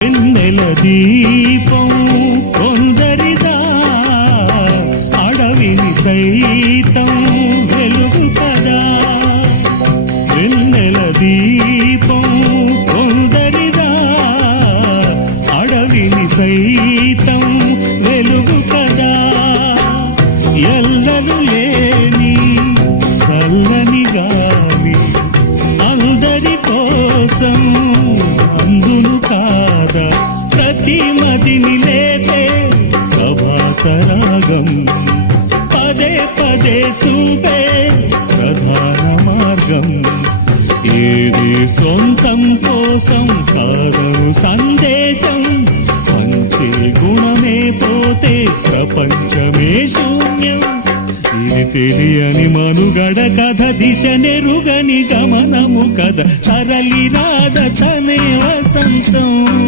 వెన్నెల దీపం కొందరిదా అడవిని సైతం వెలుగు కదా వెన్నెల దీపం కొందరిదా అడవిని సైతం వెలుగు కదా ఎల్లలు లేని చల్లని గాలి అందరి కోసం ప్రతి మదిని లేపే ప్రభాతరాగం. పదే పదే చూపే ప్రధాన మార్గం. ఏది సొంతం కోసం కాదను సందేశం. పంచే గుణమే పోతే ప్రపంచమే శూన్యం. ఇది తెలియని మనుగడ కథ దిశ నెరుగని గమనము కథ. సరళి రాధ తనే వసంతం.